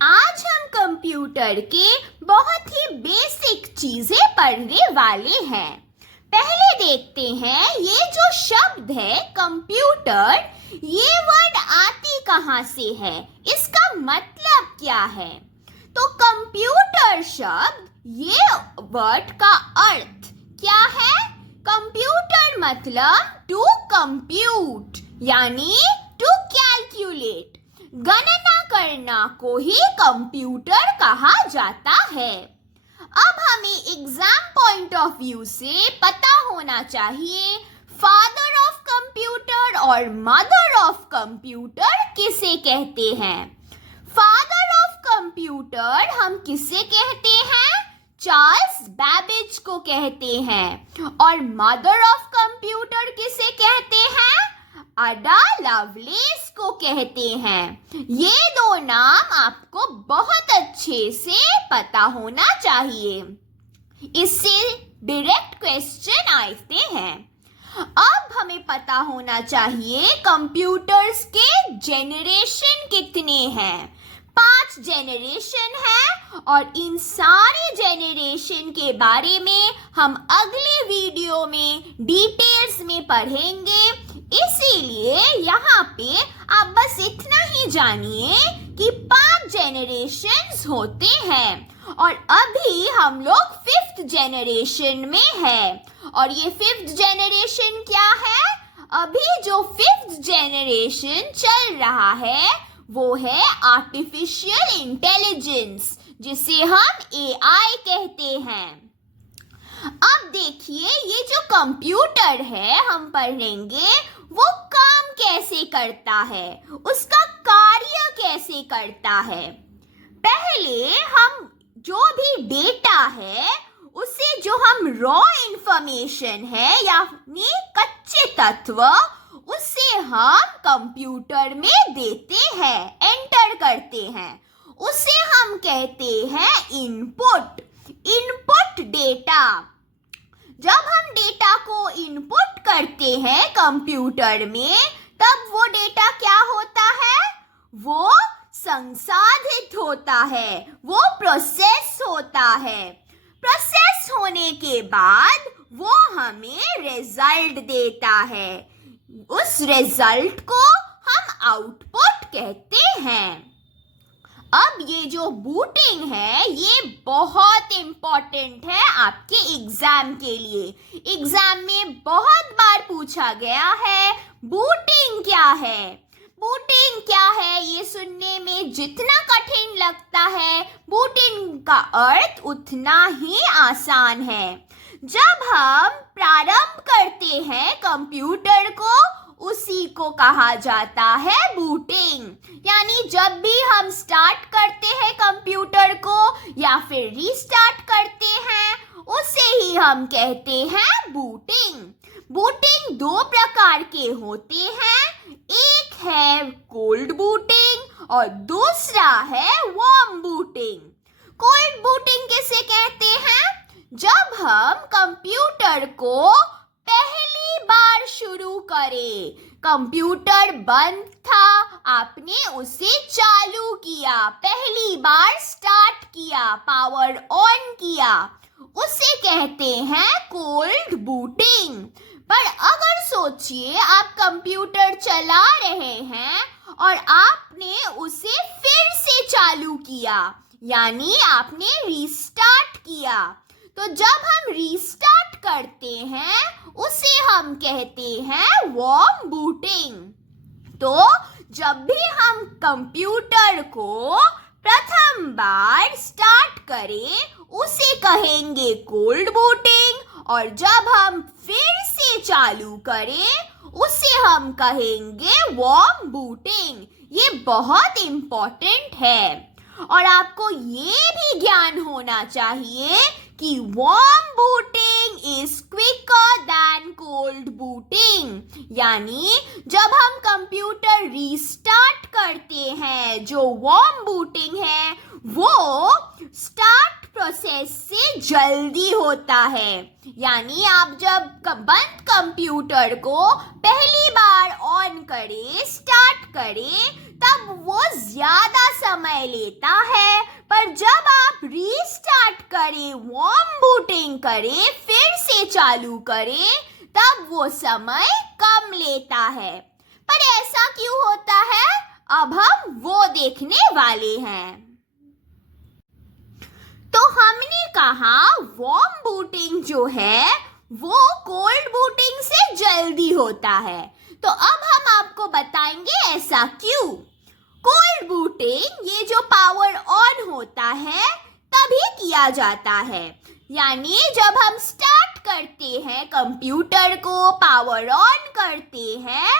आज हम कंप्यूटर के बहुत ही बेसिक चीजें पढ़ने वाले हैं। पहले देखते हैं ये जो शब्द है कंप्यूटर, ये वर्ड आती कहाँ से है, इसका मतलब क्या है। तो कंप्यूटर शब्द, ये वर्ड का अर्थ क्या है। कंप्यूटर मतलब टू कंप्यूट, यानी टू कैलकुलेट, गणना करना को ही कंप्यूटर कहा जाता है। अब हमें एग्जाम पॉइंट ऑफ व्यू से पता होना चाहिए फादर ऑफ कंप्यूटर और मदर ऑफ कंप्यूटर किसे कहते हैं। फादर ऑफ कंप्यूटर हम किसे कहते हैं, चार्ल्स बैबेज को कहते हैं। और मदर ऑफ कंप्यूटर किसे कहते हैं, अडा लवलेस को कहते हैं। ये दो नाम आपको बहुत अच्छे से पता होना चाहिए। इससे डायरेक्ट क्वेश्चन आते हैं। अब हमें पता होना चाहिए कंप्यूटर्स के जेनरेशन कितने हैं। 5 जेनरेशन है और इन सारे जेनरेशन के बारे में हम अगले वीडियो में डिटेल्स में पढ़ेंगे। इसीलिए यहाँ पे आप बस इतना ही जानिए कि 5 जेनरेशन्स होते हैं और अभी हम लोग 5th जेनरेशन में है। और ये 5th जेनरेशन क्या है, अभी जो 5th जेनरेशन चल रहा है वो है आर्टिफिशियल इंटेलिजेंस, जिसे हम AI कहते हैं। अब देखिए ये जो कंप्यूटर है हम पढ़ेंगे वो काम कैसे करता है, उसका कार्य कैसे करता है। पहले हम जो भी डेटा है उसे, जो हम रॉ इंफॉर्मेशन है यानी कच्चे तत्व, उसे हम कंप्यूटर में देते हैं, एंटर करते हैं। उसे हम कहते हैं इनपुट, इनपुट डेटा। जब हम डेटा को इनपुट करते हैं कंप्यूटर में, तब वो डेटा क्या होता है, वो संसाधित होता है, वो प्रोसेस होता है। प्रोसेस होने के बाद वो हमें रिजल्ट देता है। उस रिजल्ट को हम आउटपुट कहते हैं। अब ये जो बूटिंग है ये बहुत इम्पोर्टेंट है आपके एग्जाम के लिए। एग्जाम में बहुत बार पूछा गया है बूटिंग क्या है। बूटिंग क्या है ये सुनने में जितना कठिन लगता है, बूटिंग का अर्थ उतना ही आसान है। जब हम प्रारंभ करते हैं कंप्यूटर को, उसी को कहा जाता है बूटिंग। यानी जब भी हम स्टार्ट करते हैं कंप्यूटर को या फिर रीस्टार्ट करते हैं, उसे ही हम कहते हैं बूटिंग। बूटिंग 2 प्रकार के होते हैं, एक है कोल्ड बूटिंग और दूसरा है वार्म बूटिंग। कोल्ड बूटिंग किसे कहते हैं, जब हम कंप्यूटर को पहली बार शुरू करें, कंप्यूटर बंद था, आपने उसे चालू किया, पहली बार स्टार्ट किया, पावर ऑन किया, उसे कहते हैं कोल्ड बूटिंग। पर अगर सोचिए आप कंप्यूटर चला रहे हैं और आपने उसे फिर से चालू किया, यानी आपने रीस्टार्ट किया, तो जब हम रीस्टार्ट करते हैं उसे हम कहते हैं वार्म बूटिंग। तो जब भी हम कंप्यूटर को प्रथम बार स्टार्ट करें उसे कहेंगे कोल्ड बूटिंग, और जब हम फिर से चालू करें उसे हम कहेंगे वार्म बूटिंग। ये बहुत इम्पोर्टेंट है। और आपको ये भी ज्ञान होना चाहिए कि warm booting is quicker than cold booting. यानी जब हम कंप्यूटर रीस्टार्ट करते हैं, जो वार्म बूटिंग है वो स्टार्ट प्रोसेस से जल्दी होता है। यानी आप जब बंद कंप्यूटर को पहली बार ऑन करें, स्टार्ट करें, तब वो ज्यादा समय समय लेता है, पर जब आप रीस्टार्ट करें, वार्म बूटिंग करें, फिर से चालू करें, तब वो समय कम लेता है। पर ऐसा क्यों होता है, अब हम वो देखने वाले हैं। तो हमने कहा वार्म बूटिंग जो है वो कोल्ड बूटिंग से जल्दी होता है। तो अब हम आपको बताएंगे ऐसा क्यों। कोल्ड बूटिंग ये जो पावर ऑन होता है तभी किया जाता है, यानी जब हम स्टार्ट करते हैं कंप्यूटर को, पावर ऑन करते हैं,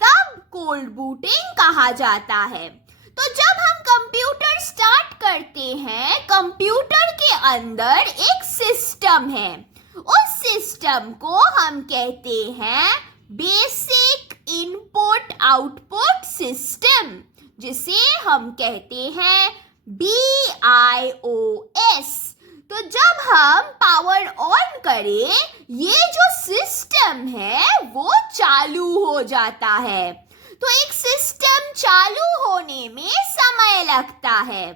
तब कोल्ड बूटिंग कहा जाता है। तो जब हम कंप्यूटर स्टार्ट करते हैं, कंप्यूटर के अंदर एक सिस्टम है, उस सिस्टम को हम कहते हैं बेसिक इनपुट आउटपुट सिस्टम, जिसे हम कहते हैं BIOS। तो जब हम पावर ऑन करें, ये जो सिस्टम है वो चालू हो जाता है। तो एक सिस्टम चालू होने में समय लगता है,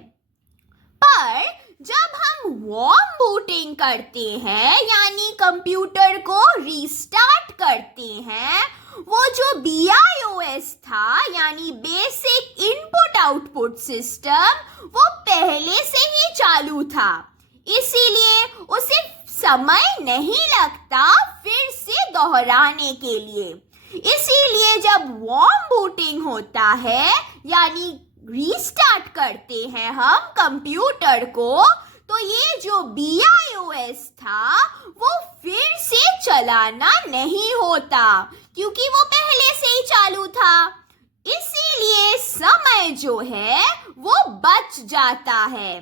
पर जब हम वार्म बूटिंग करते हैं, यानी कंप्यूटर को रीस्टार्ट करते हैं, वो जो BIOS था, यानी बेसिक इनपुट आउटपुट सिस्टम, वो पहले से ही चालू था, इसीलिए उसे समय नहीं लगता फिर से दोहराने के लिए। इसीलिए जब वार्म बूटिंग होता है, यानी रीस्टार्ट करते हैं हम कंप्यूटर को, तो ये जो BIOS था वो फिर से चलाना नहीं होता, क्योंकि वो पहले से ही चालू था। इसीलिए समय जो है वो बच जाता है।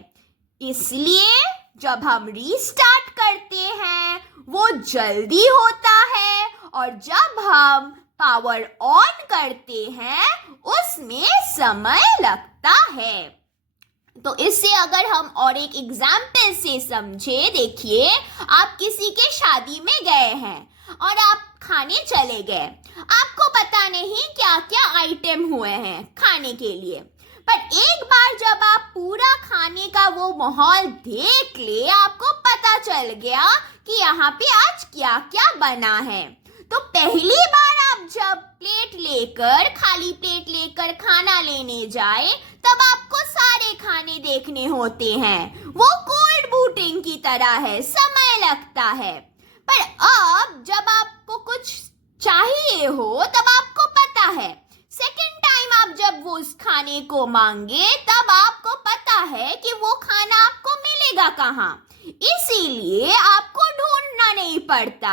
इसलिए जब हम रीस्टार्ट करते हैं वो जल्दी होता है, और जब हम पावर ऑन करते हैं उसमें समय लगता है। तो इससे अगर हम और एक एग्जाम्पल से समझे, देखिए आप किसी के शादी में गए हैं और आप खाने चले गए, आपको पता नहीं क्या क्या आइटम हुए हैं खाने के लिए, पर एक बार जब आप पूरा खाने का वो माहौल देख ले, आपको पता चल गया कि यहाँ पे आज क्या क्या बना है। तो पहली बार आप जब खाली प्लेट लेकर खाना लेने जाए, तब आपको सारे खाने देखने होते हैं, वो कोल्ड बूटिंग की तरह है, समय लगता है। पर अब जब आपको कुछ चाहिए हो, तब आपको पता है, सेकंड टाइम आप जब वो उस खाने को मांगे, तब आपको पता है कि वो खाना आपको मिलेगा कहाँ, इसीलिए आपको ढूंढना नहीं पड़ता।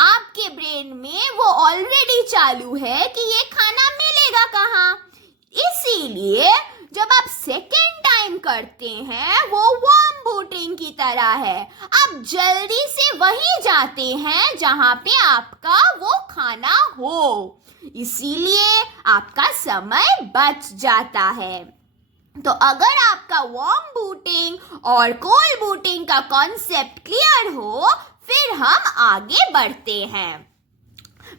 आपके ब्रेन में वो ऑलरेडी चालू है कि ये खाना मिलेगा कहाँ। इसीलिए जब आप सेकेंड टाइम करते हैं, वो वार्म बूटिंग की तरह है, आप जल्दी से वहीं जाते हैं जहाँ पे आपका वो खाना हो, इसीलिए आपका समय बच जाता है। तो अगर आपका वार्म बूटिंग और कोल्ड बूटिंग का कॉन्सेप्ट क्लियर हो, फिर हम आगे बढ़ते हैं।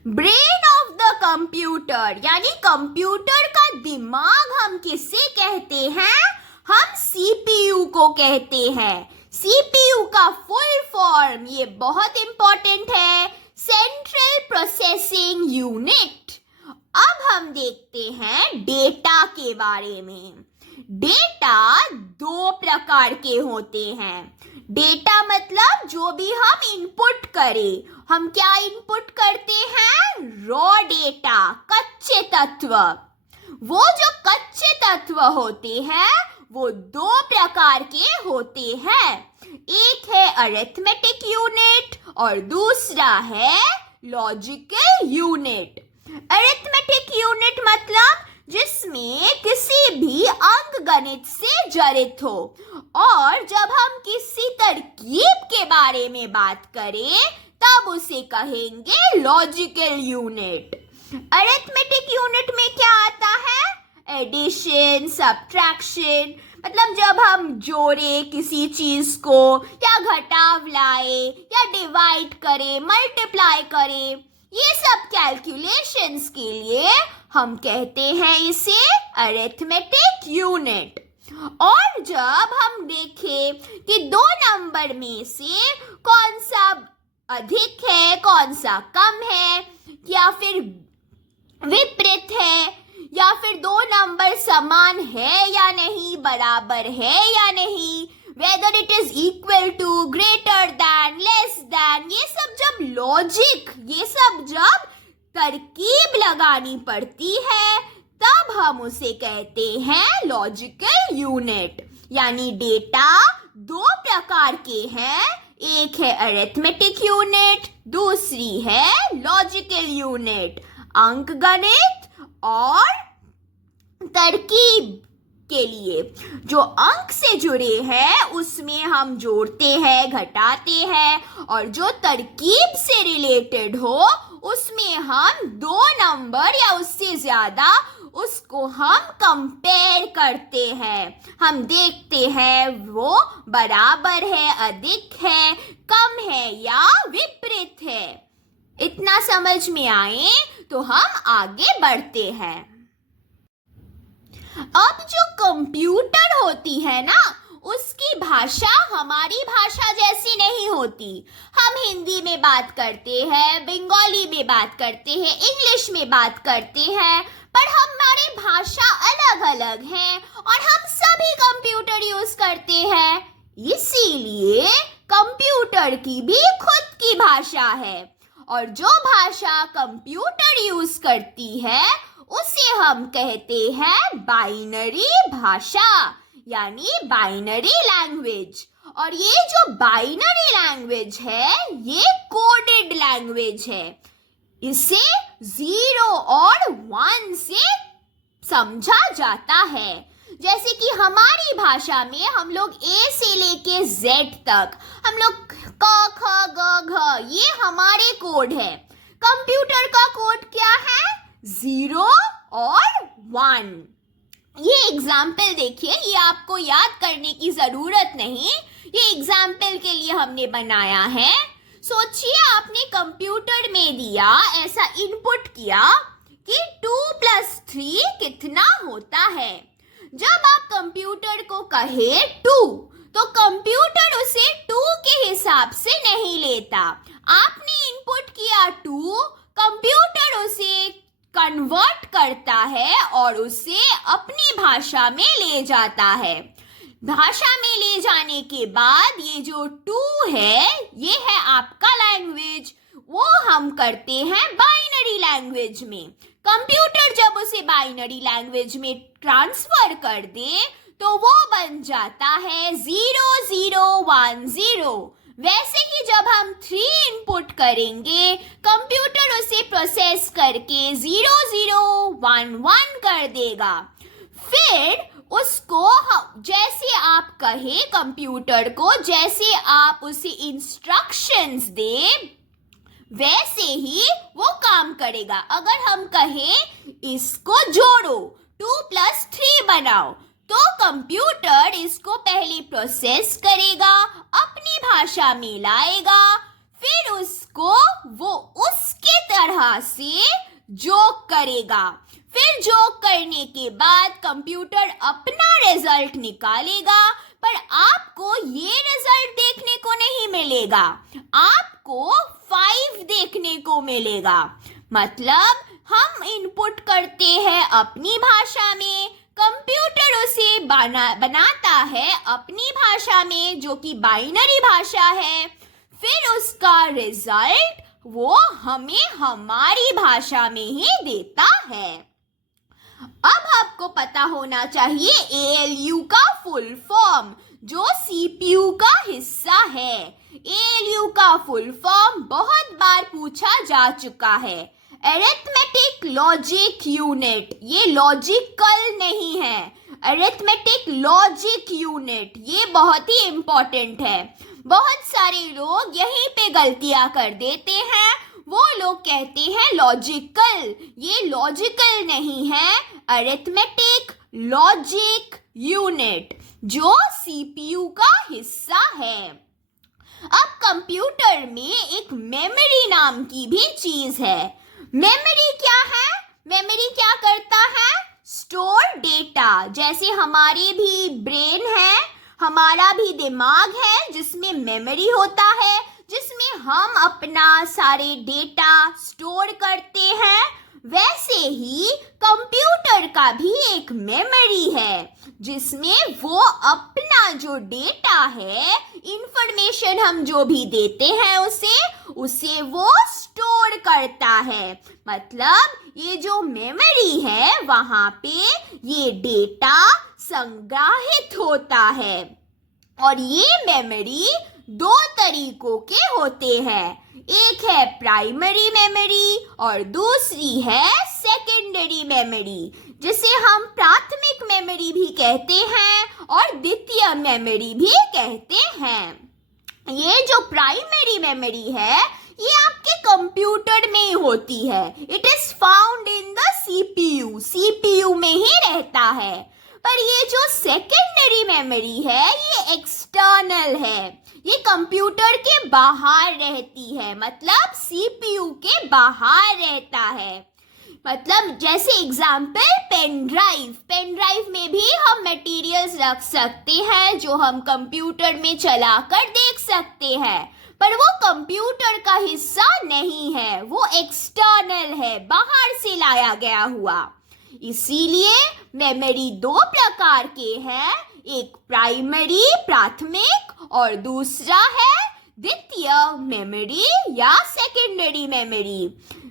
ब्रेन ऑफ द कंप्यूटर, यानी कंप्यूटर का दिमाग हम किसे कहते हैं, हम CPU को कहते हैं। CPU का फुल फॉर्म ये बहुत इंपॉर्टेंट है, सेंट्रल प्रोसेसिंग यूनिट। अब हम देखते हैं डेटा के बारे में। डेटा दो प्रकार के होते हैं। डेटा मतलब जो भी हम इनपुट करें, हम क्या इनपुट करते हैं, रॉ डेटा, कच्चे तत्व। वो जो कच्चे तत्व होते हैं वो दो प्रकार के होते हैं, एक है अरिथमेटिक यूनिट और दूसरा है लॉजिकल यूनिट। अरिथमेटिक यूनिट मतलब जिसमें किसी भी अंक गणित से जड़ित हो, और जब हम किसी तरकीब के बारे में बात करें तब उसे कहेंगे लॉजिकल यूनिट। अरिथमेटिक यूनिट में क्या आता है, एडिशन, सब्ट्रैक्शन, मतलब जब हम जोड़े किसी चीज को, या घटाव लाए, या डिवाइड करें, मल्टीप्लाई करें, ये सब कैलकुलेशंस के लिए हम कहते हैं इसे अरिथमेटिक यूनिट। और जब हम देखें कि दो नंबर में से कौन सा अधिक है, कौन सा कम है, या फिर विपरीत है, या फिर दो नंबर समान है या नहीं, बराबर है या नहीं, whether it is equal to, greater than, less than, ये सब जब लॉजिक, ये सब जब तरकीब लगानी पड़ती है, तब हम उसे कहते हैं लॉजिकल यूनिट। यानी डेटा दो प्रकार के हैं, एक है अरिथमेटिक यूनिट, दूसरी है लॉजिकल यूनिट। अंकगणित और तरकीब के लिए जो अंक से जुड़े हैं उसमें हम जोड़ते हैं, घटाते हैं, और जो तरकीब से रिलेटेड हो उसमें हम दो नंबर या उससे ज्यादा उसको हम कंपेयर करते हैं। हम देखते हैं वो बराबर है, अधिक है, कम है या विपरीत है। इतना समझ में आए तो हम आगे बढ़ते हैं। अब जो कंप्यूटर होती है ना, उसकी भाषा हमारी भाषा जैसी नहीं होती। हम हिंदी में बात करते हैं, बंगाली में बात करते हैं, इंग्लिश में बात करते हैं, पर हमारी भाषा अलग अलग है और हम सभी कंप्यूटर यूज करते हैं। इसीलिए कंप्यूटर की भी खुद की भाषा है, और जो भाषा कंप्यूटर यूज करती है उसे हम कहते हैं बाइनरी भाषा, यानी बाइनरी लैंग्वेज। और ये जो बाइनरी लैंग्वेज है ये कोडेड लैंग्वेज है। इसे 0 और 1 से समझा जाता है। जैसे कि हमारी भाषा में हम लोग A से लेके Z तक, हम लोग क ख ग घ, ये हमारे कोड है। कंप्यूटर का कोड क्या है? 0 और 1। ये एग्जाम्पल देखिए, ये आपको याद करने की जरूरत नहीं, ये एग्जाम्पल के लिए हमने बनाया है। सोचिए आपने कंप्यूटर में दिया, ऐसा इनपुट किया कि 2 + 3 कितना होता है। जब आप कंप्यूटर को कहे 2, तो कंप्यूटर उसे 2 के हिसाब से नहीं लेता। आपने इनपुट किया 2, कंप्यूटर उसे कन्वर्ट करता है और उसे अपनी भाषा में ले जाता है। भाषा में ले जाने के बाद ये जो 2 है, ये है आपका लैंग्वेज, वो हम करते हैं बाइनरी लैंग्वेज में। कंप्यूटर जब उसे बाइनरी लैंग्वेज में ट्रांसफर कर दे तो वो बन जाता है 0 0 1 0। वैसे ही जब हम 3 इनपुट करेंगे, कंप्यूटर उसे प्रोसेस करके 0 0 1 1 कर देगा। फिर उसको जैसे आप कहे कंप्यूटर को, जैसे आप उसे इंस्ट्रक्शंस दे, वैसे ही वो काम करेगा। अगर हम कहें इसको जोड़ो, 2 + 3 बनाओ, तो कंप्यूटर इसको पहले प्रोसेस करेगा, अपनी भाषा में लाएगा, फिर उसको वो उसके तरह से जोक करेगा। फिर जोक करने के बाद कंप्यूटर अपना रिजल्ट निकालेगा, पर आपको ये रिजल्ट देखने को नहीं मिलेगा, आपको 5 देखने को मिलेगा। मतलब हम इनपुट करते हैं अपनी भाषा में, कंप्यूटर उसे बनाता है अपनी भाषा में जो कि बाइनरी भाषा है, फिर उसका रिजल्ट वो हमें हमारी भाषा में ही देता है। अब आपको पता होना चाहिए ALU का फुल फॉर्म, जो CPU का हिस्सा है। ALU का फुल फॉर्म बहुत बार पूछा जा चुका है। अरिथमेटिक लॉजिक यूनिट, ये लॉजिकल नहीं है, अरिथमेटिक लॉजिक यूनिट, ये बहुत ही इंपॉर्टेंट है। बहुत सारे लोग यहीं पे गलतियां कर देते हैं, वो लोग कहते हैं लॉजिकल, ये लॉजिकल नहीं है, अरिथमेटिक लॉजिक यूनिट जो CPU का हिस्सा है। अब कंप्यूटर में एक मेमोरी नाम की भी चीज है। मेमोरी क्या है? मेमोरी क्या करता है? Store data. जैसे हमारे भी ब्रेन है, हमारा भी दिमाग है जिसमें मेमोरी होता है, जिसमें हम अपना सारे डेटा स्टोर करते हैं, वैसे ही कंप्यूटर का भी एक मेमोरी है जिसमें वो अपना जो डेटा है, इंफॉर्मेशन हम जो भी देते हैं उसे वो स्टोर करता है। मतलब ये जो मेमोरी है वहाँ पे ये डेटा संग्रहित होता है। और ये मेमोरी दो तरीकों के होते हैं, एक है प्राइमरी मेमोरी और दूसरी है सेकेंडरी मेमोरी, जिसे हम प्राथमिक मेमोरी भी कहते हैं और द्वितीय मेमोरी भी कहते हैं। ये जो प्राइमरी मेमोरी है ये आपके कंप्यूटर में ही होती है। It is found in the CPU में ही रहता है। पर ये जो सेकेंडरी मेमोरी है ये एक्सटर्नल है, ये कंप्यूटर के बाहर रहती है, मतलब सीपीयू के बाहर रहता है। मतलब जैसे एग्जाम्पल पेन ड्राइव में भी हम मटेरियल्स रख सकते हैं जो हम कंप्यूटर में चलाकर देख सकते हैं, पर वो कंप्यूटर का हिस्सा नहीं है, वो एक्सटर्नल है, बाहर से लाया गया हुआ। इसीलिए मेमोरी दो प्रकार के हैं, एक प्राइमरी प्राथमिक और दूसरा है द्वितीय मेमोरी या secondary memory.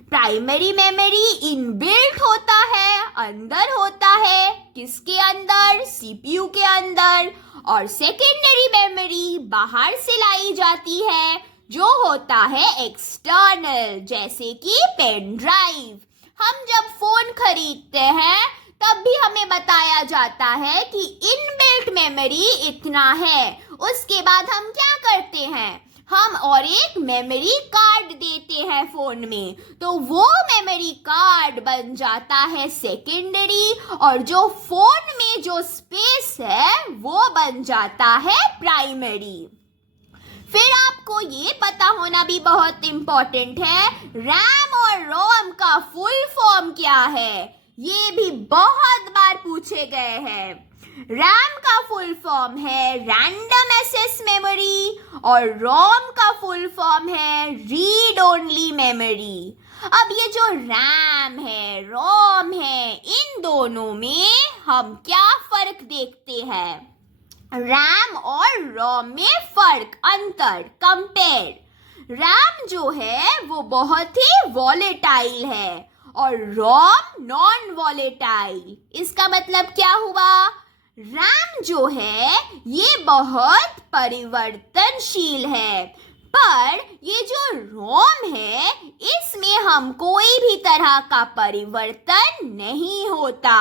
Primary memory inbuilt होता है, अंदर होता है, किसके अंदर? सीपीयू के अंदर। और सेकेंडरी मेमोरी बाहर से लाई जाती है, जो होता है एक्सटर्नल, जैसे कि पेन ड्राइव। हम जब फोन खरीदते हैं तब भी हमें बताया जाता है कि इनबिल्ट मेमोरी इतना है। उसके बाद हम क्या करते हैं, हम और एक मेमोरी कार्ड देते हैं फोन में, तो वो मेमोरी कार्ड बन जाता है सेकेंडरी, और जो फोन में जो स्पेस है वो बन जाता है प्राइमरी। फिर आपको ये पता होना भी बहुत इम्पोर्टेंट है, रैम और रोम का फुल फॉर्म क्या है। ये भी बहुत बार पूछे गए हैं। रैम का फुल फॉर्म है रैंडम एक्सेस मेमोरी और रोम का फुल फॉर्म है रीड ओनली मेमोरी। अब ये जो रैम है, रोम है, इन दोनों में हम क्या फर्क देखते हैं? रैम और रोम में फर्क, अंतर, कंपेयर। रैम जो है वो बहुत ही वॉलेटाइल है और रोम नॉन वॉलेटाइल। इसका मतलब क्या हुआ? रैम जो है ये बहुत परिवर्तनशील है, पर ये जो रोम है इसमें हम कोई भी तरह का परिवर्तन नहीं होता।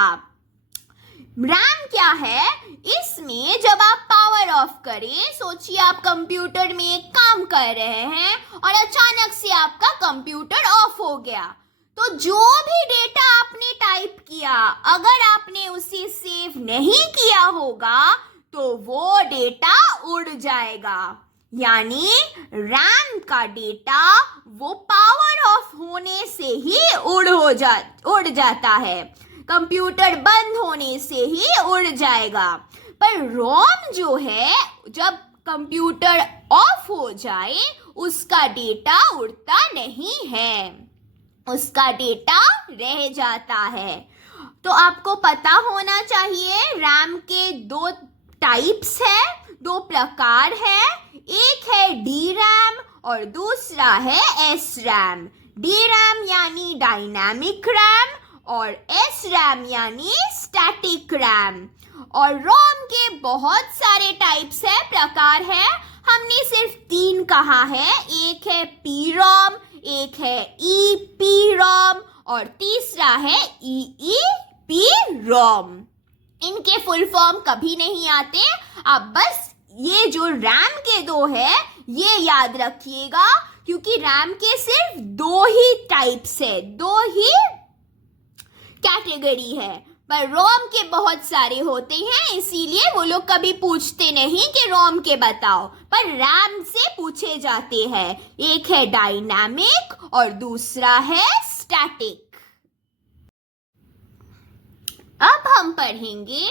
रैम क्या है? इसमें जब आप पावर ऑफ करें, सोचिए आप कंप्यूटर में एक काम कर रहे हैं और अचानक से आपका कंप्यूटर ऑफ हो गया, तो जो भी डेटा आपने टाइप किया, अगर आपने उसे सेव नहीं किया होगा तो वो डेटा उड़ जाएगा। यानी रैम का डेटा वो पावर ऑफ होने से ही उड़ जाता है, कंप्यूटर बंद होने से ही उड़ जाएगा। पर रोम जो है, जब कंप्यूटर ऑफ हो जाए उसका डेटा उड़ता नहीं है, उसका डेटा रह जाता है। तो आपको पता होना चाहिए रैम के दो टाइप्स है, दो प्रकार है। एक है डी रैम और दूसरा है एस रैम। डी रैम यानी डायनामिक रैम और एस रैम यानी स्टैटिक रैम। और रोम के बहुत सारे टाइप्स है, प्रकार है। हमने सिर्फ 3 कहा है, एक है पी रोम, एक है ई पी रोम और तीसरा है ई ई पी रोम। इनके फुल फॉर्म कभी नहीं आते, आप बस ये जो रैम के 2 है ये याद रखिएगा, क्योंकि रैम के सिर्फ 2 ही टाइप्स है, 2 ही कैटेगरी है। पर रोम के बहुत सारे होते हैं, इसीलिए वो लोग कभी पूछते नहीं कि रोम के बताओ, पर रैम से पूछे जाते हैं। एक है डायनामिक और दूसरा है स्टैटिक। अब हम पढ़ेंगे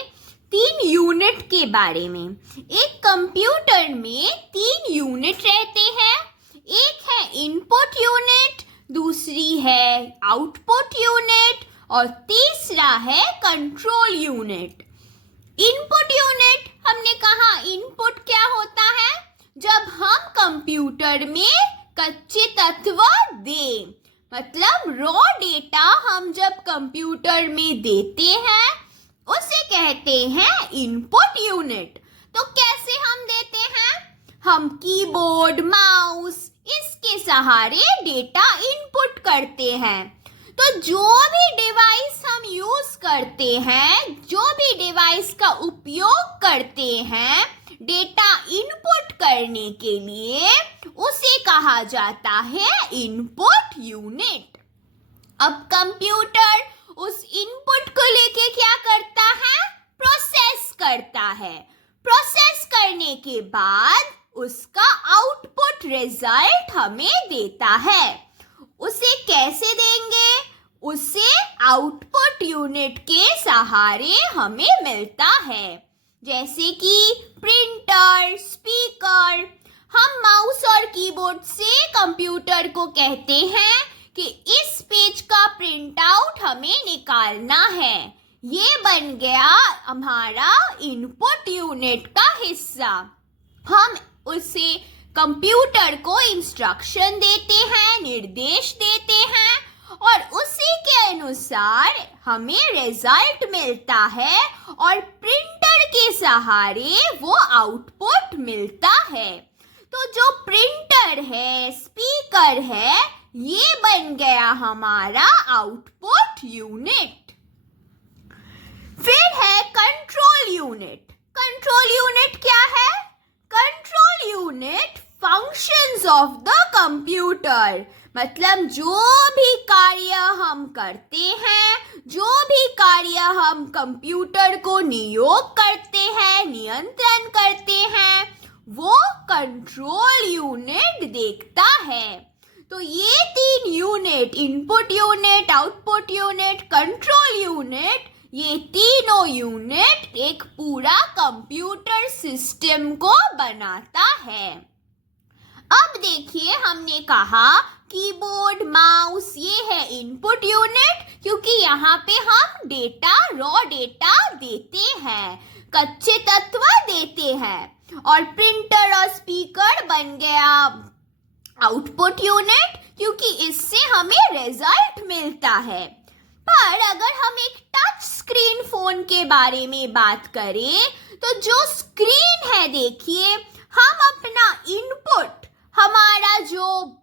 3 यूनिट के बारे में। एक कंप्यूटर में 3 यूनिट रहते हैं। एक है इनपुट यूनिट, दूसरी है आउटपुट यूनिट और तीसरा है कंट्रोल यूनिट। इनपुट यूनिट, हमने कहा इनपुट क्या होता है? जब हम कंप्यूटर में कच्चे तत्व दें, मतलब रॉ डेटा हम जब कंप्यूटर में देते हैं उसे कहते हैं इनपुट यूनिट। तो कैसे हम देते हैं? हम कीबोर्ड, माउस इसके सहारे डेटा इनपुट करते हैं। तो जो भी डिवाइस हम यूज करते हैं, जो भी डिवाइस का उपयोग करते हैं डेटा इनपुट करने के लिए, उसे कहा जाता है इनपुट यूनिट। अब कंप्यूटर उस इनपुट को लेके क्या करता है? प्रोसेस करता है। प्रोसेस करने के बाद उसका आउटपुट रिजल्ट हमें देता है। उसे कैसे देंगे? उसे आउटपुट यूनिट के सहारे हमें मिलता है, जैसे कि प्रिंटर, स्पीकर। हम माउस और कीबोर्ड से कंप्यूटर को कहते हैं कि इस पेज का प्रिंट आउट हमें निकालना है। ये बन गया हमारा इनपुट यूनिट का हिस्सा। हम उसे कंप्यूटर को इंस्ट्रक्शन देते हैं, निर्देश देते हैं और उसी के अनुसार हमें रिजल्ट मिलता है और प्रिंटर के सहारे वो आउटपुट मिलता है। तो जो प्रिंटर है, स्पीकर है, ये बन गया हमारा आउटपुट यूनिट। फिर है कंट्रोल यूनिट। कंट्रोल यूनिट क्या है? Control unit functions of the computer, मतलब जो भी कार्य हम करते हैं, जो भी कार्य हम कंप्यूटर को नियोग करते हैं, नियंत्रण करते हैं, वो कंट्रोल यूनिट देखता है। तो ये 3 unit, input unit, output unit, control unit, ये तीनों यूनिट एक पूरा कंप्यूटर सिस्टम को बनाता है। अब देखिए, हमने कहा कीबोर्ड, माउस ये है इनपुट यूनिट, क्योंकि यहाँ पे हम डेटा, रॉ डेटा देते हैं, कच्चे तत्व देते हैं। और प्रिंटर और स्पीकर बन गया आउटपुट यूनिट, क्योंकि इससे हमें रिजल्ट मिलता है। पर अगर हम एक टच स्क्रीन फोन के बारे में बात करें, तो जो स्क्रीन है, देखिए, हम अपना इनपुट, हमारा जो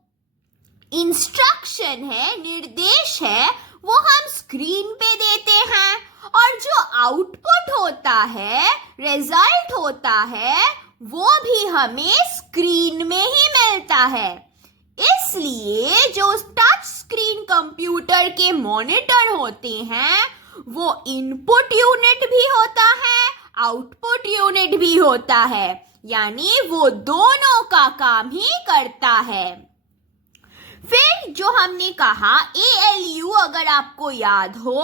इंस्ट्रक्शन है, निर्देश है, वो हम स्क्रीन पे देते हैं और जो आउटपुट होता है, रिजल्ट होता है, वो भी हमें स्क्रीन में ही मिलता है। इसलिए जो टच स्क्रीन कंप्यूटर के मॉनिटर होते हैं, वो इनपुट यूनिट भी होता है, आउटपुट यूनिट भी होता है, यानी वो दोनों का काम ही करता है। फिर जो हमने कहा ALU, अगर आपको याद हो,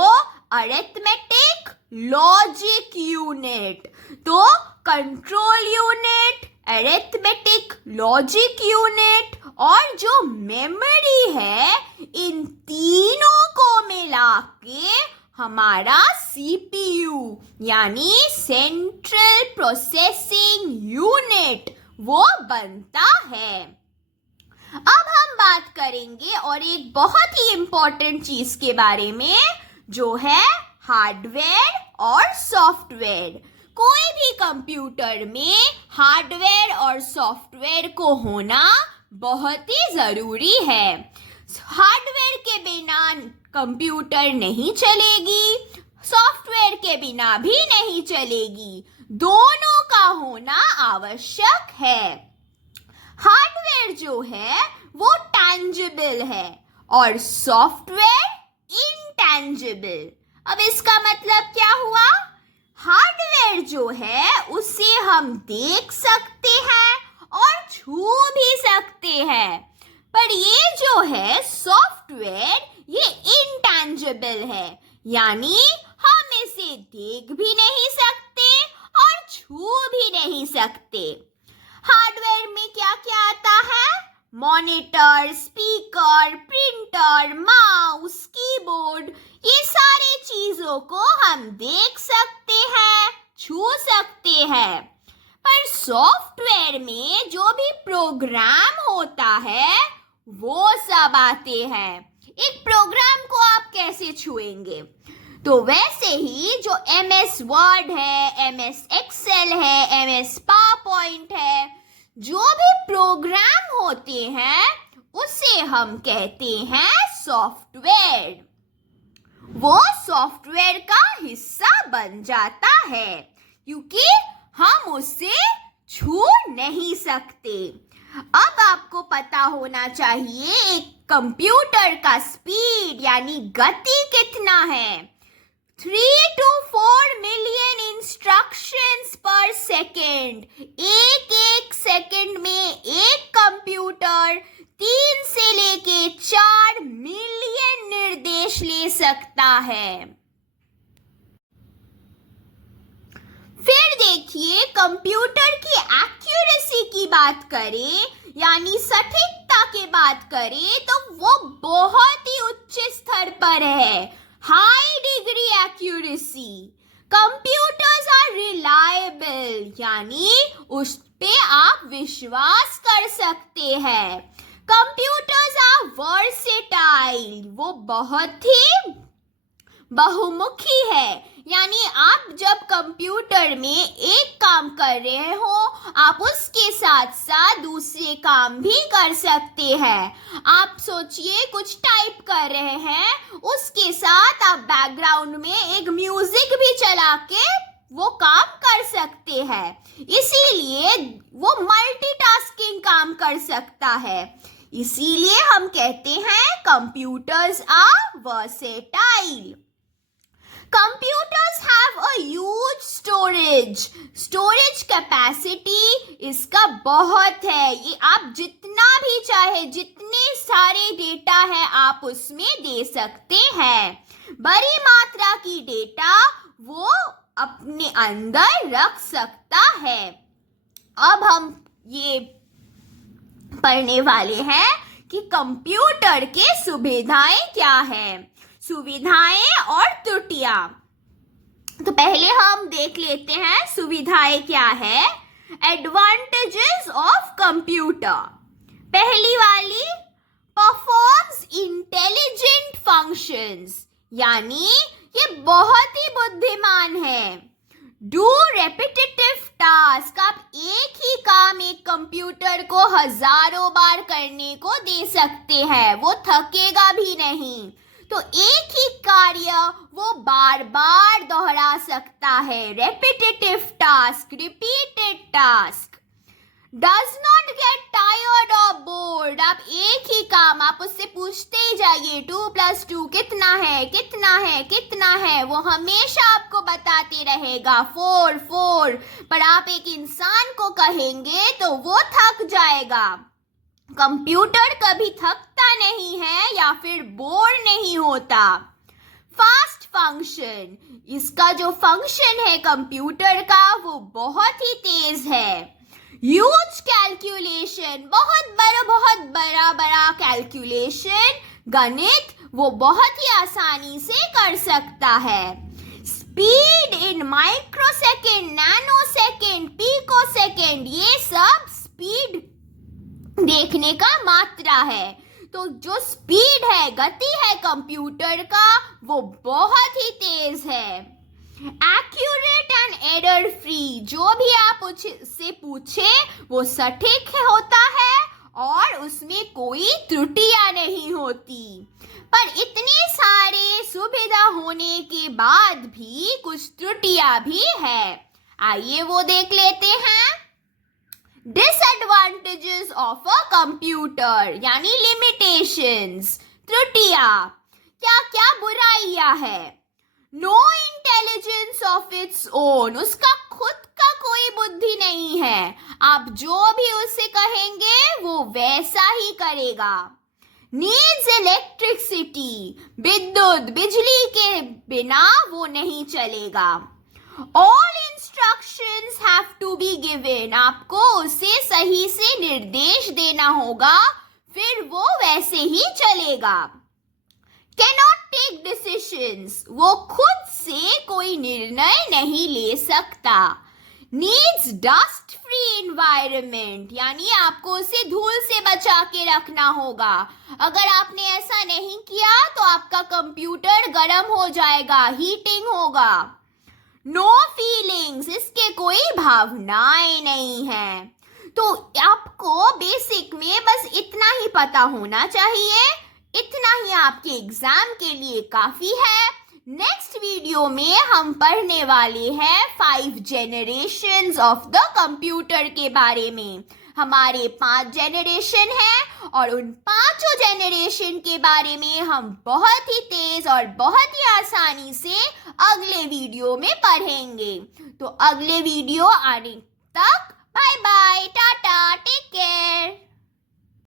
अरिथमेटिक लॉजिक यूनिट, तो control unit, arithmetic logic unit और जो मेमोरी है, इन तीनों को मिला के हमारा CPU यानी सेंट्रल प्रोसेसिंग यूनिट वो बनता है। अब हम बात करेंगे और एक बहुत ही इम्पोर्टेंट चीज के बारे में, जो है हार्डवेयर और सॉफ्टवेयर। कोई भी कंप्यूटर में हार्डवेयर और सॉफ्टवेयर को होना बहुत ही जरूरी है। हार्डवेयर के बिना कंप्यूटर नहीं चलेगी, सॉफ्टवेयर के बिना भी नहीं चलेगी, दोनों का होना आवश्यक है। हार्डवेयर जो है वो टैंजिबल है और सॉफ्टवेयर इनटैंजिबल। अब इसका मतलब क्या हुआ? हार्डवेयर जो है उसे हम देख सकते हैं और छू भी सकते हैं, पर ये जो है सॉफ्टवेयर, ये इनटैंजिबल है, यानी हम इसे देख भी नहीं सकते और छू भी नहीं सकते। हार्डवेयर में क्या क्या आता है? Monitor, speaker, printer, mouse, keyboard, ये सारे चीजों को हम देख सकते हैं, छू सकते हैं। पर सॉफ्टवेयर में जो भी प्रोग्राम होता है वो सब आते हैं। एक प्रोग्राम को आप कैसे छुएंगे? तो वैसे ही जो MS वर्ड है, MS एक्सेल है, MS पावरपॉइंट है, जो भी प्रोग्राम होते हैं उसे हम कहते हैं सॉफ्टवेयर। वो सॉफ्टवेयर का हिस्सा बन जाता है क्योंकि हम उसे छू नहीं सकते। अब आपको पता होना चाहिए एक कंप्यूटर का स्पीड यानी गति कितना है। 3 to 4 मिलियन इंस्ट्रक्शंस पर सेकेंड। एक सेकेंड में एक कंप्यूटर 3 से लेके 4 मिलियन निर्देश ले सकता है। फिर देखिए, कंप्यूटर की एक्यूरेसी की बात करें यानी सटीकता की बात करें तो वो बहुत ही उच्च स्तर पर है। High degree accuracy. Computers are reliable यानी उस पे आप विश्वास कर सकते हैं। कंप्यूटर्स आर वर्सेटाइल, वो बहुत ही बहुमुखी है यानी आप जब कंप्यूटर में एक काम कर रहे हो आप उसके साथ साथ दूसरे काम भी कर सकते हैं। आप सोचिए कुछ टाइप कर रहे हैं, उसके साथ आप बैकग्राउंड में एक म्यूजिक भी चला के वो काम कर सकते हैं। इसीलिए वो मल्टीटास्किंग काम कर सकता है। इसीलिए हम कहते हैं computers are versatile. Computers have a huge storage capacity इसका बहुत है। ये आप जितना भी चाहे, जितने सारे डेटा है आप उसमें दे सकते हैं। बड़ी मात्रा की डेटा वो अपने अंदर रख सकता है। अब हम ये पढ़ने वाले हैं कि कंप्यूटर के सुविधाएं क्या है, सुविधाएं और त्रुटियां। तो पहले हम देख लेते हैं सुविधाएं क्या है। Advantages of computer. पहली वाली, परफॉर्म्स इंटेलिजेंट फंक्शंस यानी ये बहुत ही बुद्धिमान है। डू रेपिटेटिव टास्क, आप एक ही काम एक कंप्यूटर को हजारों बार करने को दे सकते हैं, वो थकेगा भी नहीं। तो एक ही कार्य वो बार बार दोहरा सकता है। Repetitive task, repeated task. Does not get tired और बोर्ड, आप एक ही काम आप उससे पूछते ही जाइए 2+2 कितना है, कितना है, कितना है, वो हमेशा आपको बताते रहेगा 4 पर आप एक इंसान को कहेंगे तो वो थक जाएगा। कंप्यूटर कभी थकता नहीं है या फिर बोर नहीं होता। फास्ट फंक्शन, इसका जो फंक्शन है कंप्यूटर का वो बहुत ही तेज है। ह्यूज कैलकुलेशन, बहुत बड़ा कैलकुलेशन, गणित वो बहुत ही आसानी से कर सकता है। स्पीड इन माइक्रोसेकेंड, नैनोसेकेंड, पिकोसेकेंड, ये सब स्पीड देखने का मात्रा है। तो जो स्पीड है, गति है कंप्यूटर का वो बहुत ही तेज है। एक्यूरेट एंड एरर फ्री, जो भी आप उससे पूछे वो सटीक होता है और उसमें कोई त्रुटियां नहीं होती। पर इतने सारे सुविधा होने के बाद भी कुछ त्रुटियां भी है। आइए वो देख लेते हैं। डिसएडवांटेजेस ऑफ अ कंप्यूटर यानी लिमिटेशंस, त्रुटियां। क्या क्या बुराइयां है? No intelligence of its own, उसका खुद का कोई बुद्धि नहीं है। आप जो भी उसे कहेंगे वो वैसा ही करेगा। नीड्स इलेक्ट्रिसिटी, विद्युत, बिजली के बिना वो नहीं चलेगा। All instructions have to be given, आपको उसे सही से निर्देश देना होगा, फिर वो वैसे ही चलेगा। कैनॉट टेक डिसीजंस, वो खुद से कोई निर्णय नहीं ले सकता। नीड्स डस्ट फ्री एनवायरनमेंट, यानी आपको उसे धूल से बचा के रखना होगा। अगर आपने ऐसा नहीं किया तो आपका कंप्यूटर गर्म हो जाएगा, हीटिंग होगा। नो फीलिंग्स, इसके कोई भावनाएं नहीं है। तो आपको बेसिक में बस इतना ही पता होना चाहिए, इतना ही आपके एग्जाम के लिए काफी है। नेक्स्ट वीडियो में हम पढ़ने वाले हैं 5 जनरेशंस ऑफ द कंप्यूटर के बारे में। हमारे 5 जनरेशन हैं और उन 5 जनरेशन के बारे में हम बहुत ही तेज और बहुत ही आसानी से अगले वीडियो में पढ़ेंगे। तो अगले वीडियो आने तक बाय बाय।